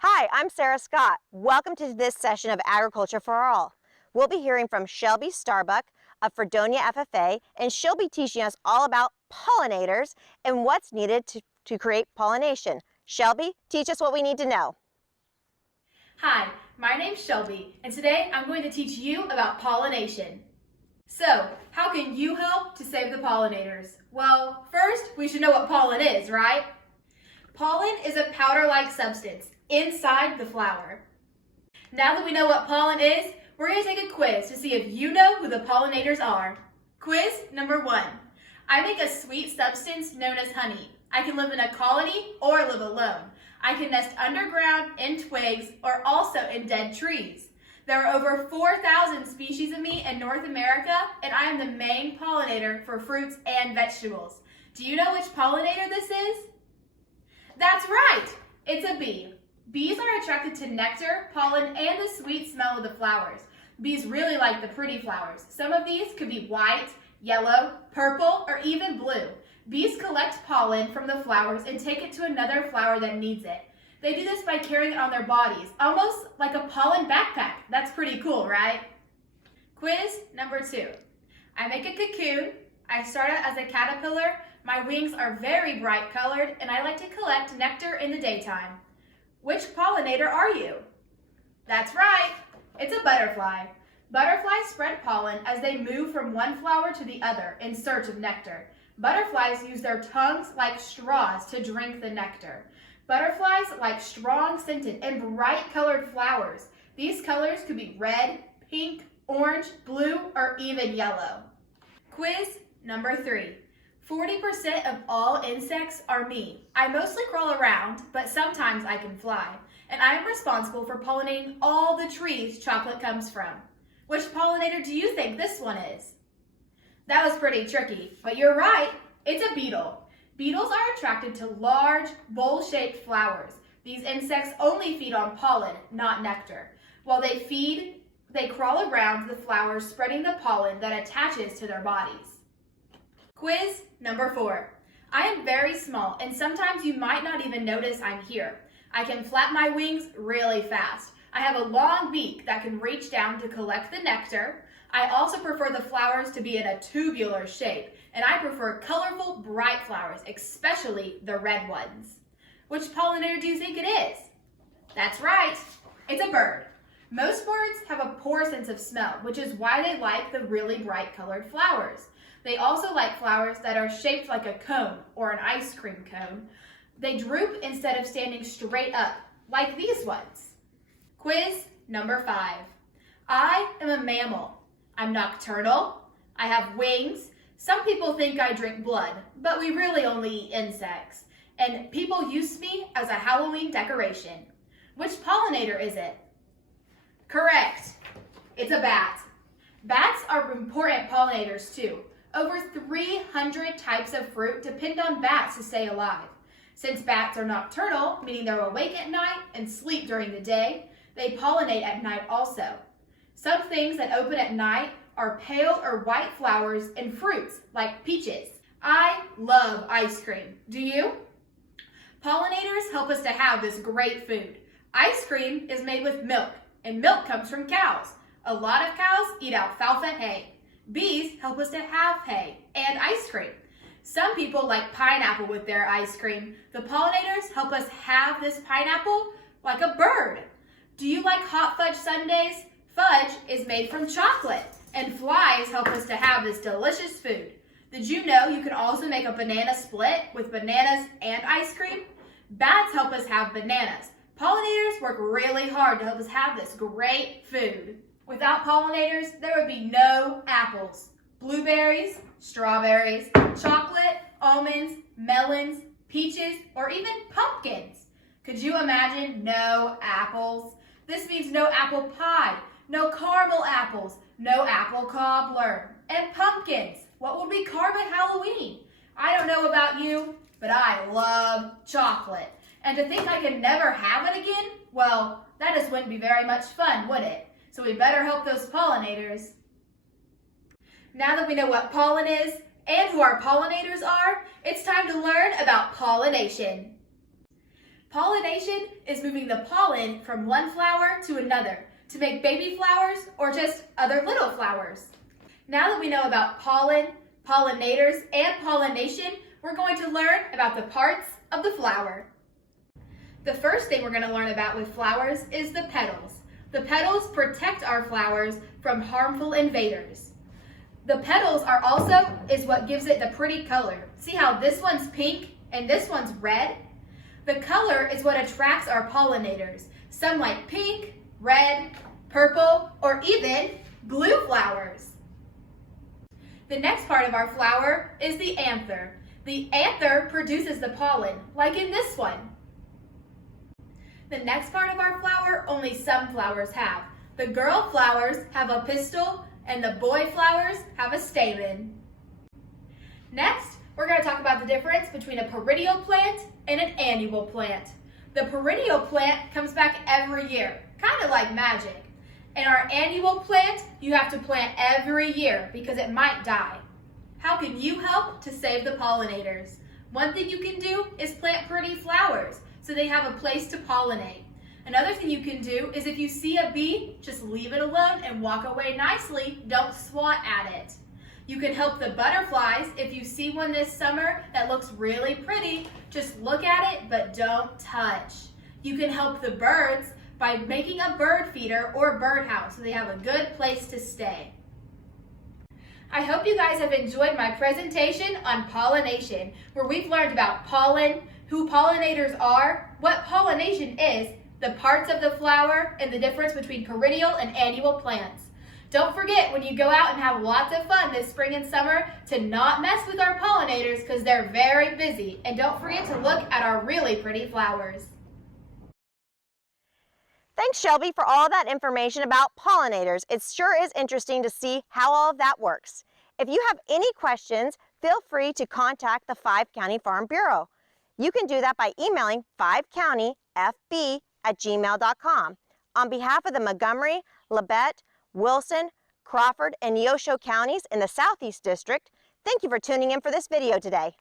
Hi, I'm Sarah Scott. Welcome to this session of Agriculture for All. We'll be hearing from Shelby Starbuck of Fredonia FFA, and she'll be teaching us all about pollinators and what's needed to create pollination. Shelby, teach us what we need to know. Hi, my name's Shelby, and today I'm going to teach you about pollination. So, how can you help to save the pollinators? Well, first, we should know what pollen is, right? Pollen is a powder-like substance inside the flower. Now that we know what pollen is, we're going to take a quiz to see if you know who the pollinators are. Quiz number 1. I make a sweet substance known as honey. I can live in a colony or live alone. I can nest underground, in twigs, or also in dead trees. There are over 4,000 species of me in North America, and I am the main pollinator for fruits and vegetables. Do you know which pollinator this is? That's right, it's a bee. Bees are attracted to nectar, pollen, and the sweet smell of the flowers. Bees really like the pretty flowers. Some of these could be white, yellow, purple, or even blue. Bees collect pollen from the flowers and take it to another flower that needs it. They do this by carrying it on their bodies, almost like a pollen backpack. That's pretty cool, right? Quiz number 2. I make a cocoon. I start out as a caterpillar. My wings are very bright colored, and I like to collect nectar in the daytime. Which pollinator are you? That's right, it's a butterfly. Butterflies spread pollen as they move from one flower to the other in search of nectar. Butterflies use their tongues like straws to drink the nectar. Butterflies like strong scented and bright colored flowers. These colors could be red, pink, orange, blue, or even yellow. Quiz number 3. 40% of all insects are me. I mostly crawl around, but sometimes I can fly. And I am responsible for pollinating all the trees chocolate comes from. Which pollinator do you think this one is? That was pretty tricky, but you're right, it's a beetle. Beetles are attracted to large, bowl-shaped flowers. These insects only feed on pollen, not nectar. While they feed, they crawl around the flowers, spreading the pollen that attaches to their bodies. Quiz number 4. I am very small, and sometimes you might not even notice I'm here. I can flap my wings really fast. I have a long beak that can reach down to collect the nectar. I also prefer the flowers to be in a tubular shape, and I prefer colorful, bright flowers, especially the red ones. Which pollinator do you think it is? That's right, it's a bird. Most birds have a poor sense of smell, which is why they like the really bright colored flowers. They also like flowers that are shaped like a cone or an ice cream cone. They droop instead of standing straight up, like these ones. Quiz number 5. I am a mammal. I'm nocturnal. I have wings. Some people think I drink blood, but we really only eat insects. And people use me as a Halloween decoration. Which pollinator is it? Correct. It's a bat. Bats are important pollinators too. Over 300 types of fruit depend on bats to stay alive. Since bats are nocturnal, meaning they're awake at night and sleep during the day, they pollinate at night also. Some things that open at night are pale or white flowers and fruits like peaches. I love ice cream. Do you? Pollinators help us to have this great food. Ice cream is made with milk, and milk comes from cows. A lot of cows eat alfalfa hay. Bees help us to have hay and ice cream. Some people like pineapple with their ice cream. The pollinators help us have this pineapple like a bird. Do you like hot fudge sundaes? Fudge is made from chocolate, and flies help us to have this delicious food. Did you know you can also make a banana split with bananas and ice cream? Bats help us have bananas. Pollinators work really hard to help us have this great food. Without pollinators, there would be no apples, blueberries, strawberries, chocolate, almonds, melons, peaches, or even pumpkins. Could you imagine no apples? This means no apple pie, no caramel apples, no apple cobbler, and pumpkins. What would we carve at Halloween? I don't know about you, but I love chocolate. And to think I could never have it again, well, that just wouldn't be very much fun, would it? So we better help those pollinators. Now that we know what pollen is and who our pollinators are, it's time to learn about pollination. Pollination is moving the pollen from one flower to another to make baby flowers or just other little flowers. Now that we know about pollen, pollinators, and pollination, we're going to learn about the parts of the flower. The first thing we're going to learn about with flowers is the petals. The petals protect our flowers from harmful invaders. The petals are also what gives it the pretty color. See how this one's pink and this one's red? The color is what attracts our pollinators. Some like pink, red, purple, or even blue flowers. The next part of our flower is the anther. The anther produces the pollen, like in this one. The next part of our flower, only some flowers have. The girl flowers have a pistil and the boy flowers have a stamen. Next, we're going to talk about the difference between a perennial plant and an annual plant. The perennial plant comes back every year, kind of like magic. And our annual plant, you have to plant every year because it might die. How can you help to save the pollinators? One thing you can do is plant pretty flowers so they have a place to pollinate. Another thing you can do is if you see a bee, just leave it alone and walk away nicely. Don't swat at it. You can help the butterflies. If you see one this summer that looks really pretty, just look at it but don't touch. You can help the birds by making a bird feeder or birdhouse so they have a good place to stay. I hope you guys have enjoyed my presentation on pollination, where we've learned about pollen, who pollinators are, what pollination is, the parts of the flower, and the difference between perennial and annual plants. Don't forget when you go out and have lots of fun this spring and summer to not mess with our pollinators because they're very busy. And don't forget to look at our really pretty flowers. Thanks, Shelby, for all that information about pollinators. It sure is interesting to see how all of that works. If you have any questions, feel free to contact the 5 County Farm Bureau. You can do that by emailing 5countyfb@gmail.com. On behalf of the Montgomery, Labette, Wilson, Crawford, and Neosho counties in the Southeast District, thank you for tuning in for this video today.